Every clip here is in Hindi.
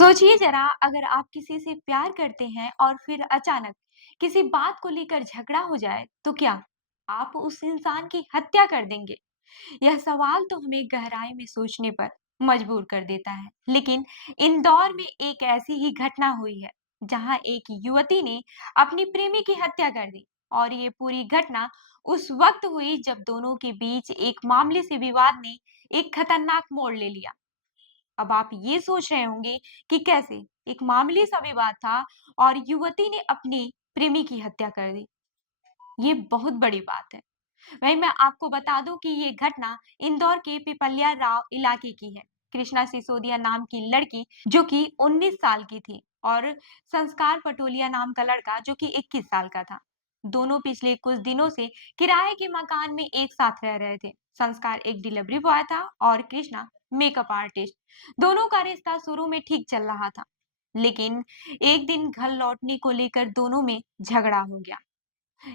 सोचिए जरा, अगर आप किसी से प्यार करते हैं और फिर अचानक किसी बात को लेकर झगड़ा हो जाए तो क्या आप उस इंसान की हत्या कर देंगे? यह सवाल तो हमें गहराई में सोचने पर मजबूर कर देता है। लेकिन इंदौर में एक ऐसी ही घटना हुई है जहां एक युवती ने अपनी प्रेमी की हत्या कर दी। और ये पूरी घटना उस वक्त हुई जब दोनों के बीच एक मामले से विवाद ने एक खतरनाक मोड़ ले लिया। अब आप ये सोच रहे होंगे कि कैसे एक मामूली सा विवाद था और युवती ने अपने प्रेमी की हत्या कर दी। ये बहुत बड़ी बात है। वही मैं आपको बता दूं कि ये घटना इंदौर के पिपलिया राव इलाके की है। कृष्णा सिसोदिया नाम की लड़की जो कि 19 साल की थी और संस्कार पटोलिया नाम का लड़का जो कि 21 साल का था। दोनों पिछले कुछ दिनों से किराए के मकान में एक साथ रह रहे थे। संस्कार एक डिलीवरी बॉय था और कृष्णा मेकअप आर्टिस्ट। दोनों का रिश्ता शुरू में ठीक चल रहा था, लेकिन एक दिन घर लौटने को लेकर दोनों में झगड़ा हो गया।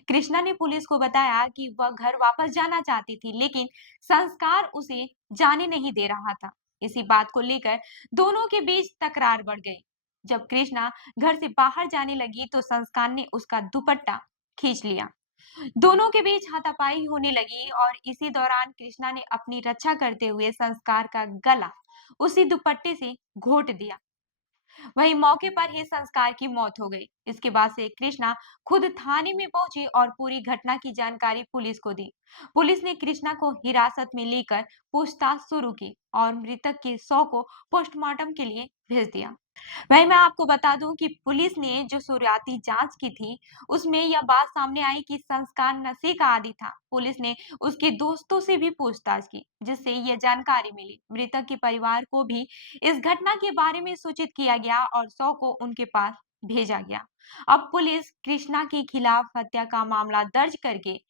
कृष्णा ने पुलिस को बताया कि वह घर वापस जाना चाहती थी, लेकिन संस्कार उसे जाने नहीं दे रहा था। इसी बात को लेकर दोनों के बीच तकरार बढ़ गई। जब कृष्णा घर से बाहर जाने लगी तो संस्कार ने उसका दुपट्टा खींच लिया। दोनों के बीच हाथापाई होने लगी और इसी दौरान कृष्णा ने अपनी रक्षा करते हुए संस्कार का गला उसी दुपट्टे से घोंट दिया। वहीं मौके पर ही संस्कार की मौत हो गई। इसके बाद से कृष्णा खुद थाने में पहुंची और पूरी घटना की जानकारी पुलिस को दी। पुलिस ने कृष्णा को हिरासत में लेकर पूछताछ शुरू की और मृतक के शव को पोस्टमार्टम के लिए भेज दिया। वहीं मैं आपको बता दूं कि पुलिस ने जो शुरुआती जांच की थी, उसमें यह बात सामने आई कि संस्कार नशे का आदी था। पुलिस ने उसके दोस्तों से भी पूछताछ की, जिससे यह जानकारी मिली। मृतक के परिवार को भी इस घटना के बारे में सूचित किया गया और शव को उनके पास भेजा गया। अब पुलिस कृष्णा के खिलाफ हत्या का मामला दर्ज करके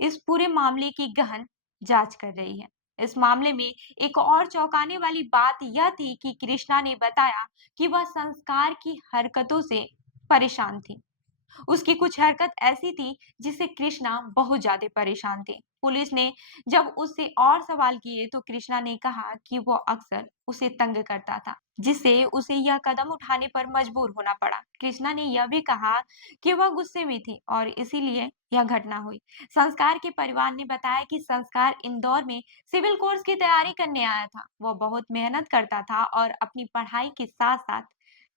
इस पूरे मामले की गहन जांच कर रही है। इस मामले में एक और चौंकाने वाली बात यह थी कि कृष्णा ने बताया कि वह संस्कार की हरकतों से परेशान थी। उसकी कुछ हरकत ऐसी थी जिससे कृष्णा बहुत ज्यादा परेशान थे। पुलिस ने जब उससे और सवाल किए तो कृष्णा ने कहा कि वो अक्सर उसे तंग करता था, जिससे उसे यह कदम उठाने पर मजबूर होना पड़ा। कृष्णा ने यह भी कहा कि वह गुस्से में थी और इसीलिए यह घटना हुई। संस्कार के परिवार ने बताया कि संस्कार इंदौर में सिविल कोर्स की तैयारी करने आया था। वह बहुत मेहनत करता था और अपनी पढ़ाई के साथ साथ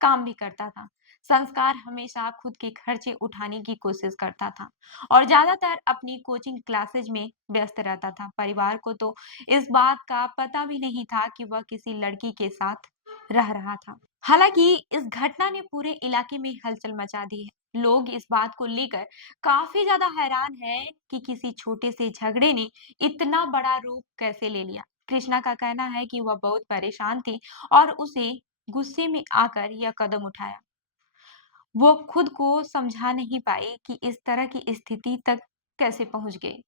काम भी करता था। संस्कार हमेशा खुद के खर्चे उठाने की कोशिश करता था और ज्यादातर अपनी कोचिंग क्लासेज में व्यस्त रहता था। परिवार को तो इस बात का पता भी नहीं था कि वह किसी लड़की के साथ रह रहा था। हालांकि इस घटना ने पूरे इलाके में हलचल मचा दी है। लोग इस बात को लेकर काफी ज्यादा हैरान हैं कि किसी छोटे से झगड़े ने इतना बड़ा रूप कैसे ले लिया। कृष्णा का कहना है कि वह बहुत परेशान थी और उसे गुस्से में आकर यह कदम उठाया। वो खुद को समझा नहीं पाई कि इस तरह की स्थिति तक कैसे पहुंच गई।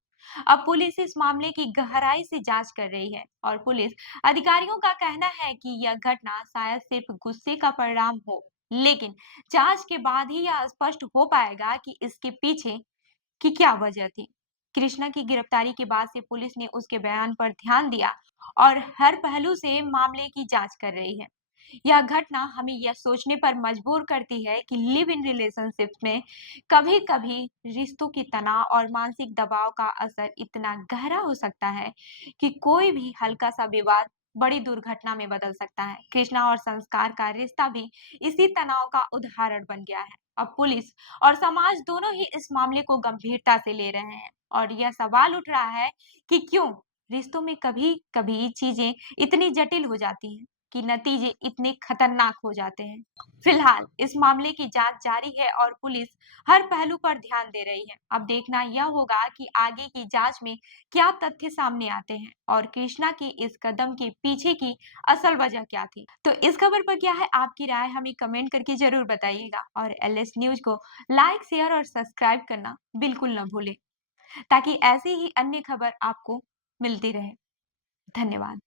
अब पुलिस इस मामले की गहराई से जांच कर रही है और पुलिस अधिकारियों का कहना है कि यह घटना शायद सिर्फ गुस्से का परिणाम हो, लेकिन जांच के बाद ही यह स्पष्ट हो पाएगा कि इसके पीछे की क्या वजह थी। कृष्णा की गिरफ्तारी के बाद से पुलिस ने उसके बयान पर ध्यान दिया और हर पहलू से मामले की जांच कर रही है। यह घटना हमें यह सोचने पर मजबूर करती है कि लिव इन रिलेशनशिप में कभी-कभी रिश्तों की तनाव और मानसिक दबाव का असर इतना गहरा हो सकता है कि कोई भी हल्का सा विवाद बड़ी दुर्घटना में बदल सकता है। कृष्णा और संस्कार का रिश्ता भी इसी तनाव का उदाहरण बन गया है। अब पुलिस और समाज दोनों ही इस मामले को गंभीरता से ले रहे हैं और यह सवाल उठ रहा है कि क्यों रिश्तों में कभी-कभी चीजें इतनी जटिल हो जाती हैं कि नतीजे इतने खतरनाक हो जाते हैं। फिलहाल इस मामले की जांच जारी है और पुलिस हर पहलू पर ध्यान दे रही है। अब देखना यह होगा कि आगे की जांच में क्या तथ्य सामने आते हैं और कृष्णा के इस कदम के पीछे की असल वजह क्या थी। तो इस खबर पर क्या है आपकी राय, हमें कमेंट करके जरूर बताइएगा और एलएस न्यूज को लाइक, शेयर और सब्सक्राइब करना बिल्कुल न भूलें, ताकि ऐसी ही अन्य खबर आपको मिलती रहे। धन्यवाद।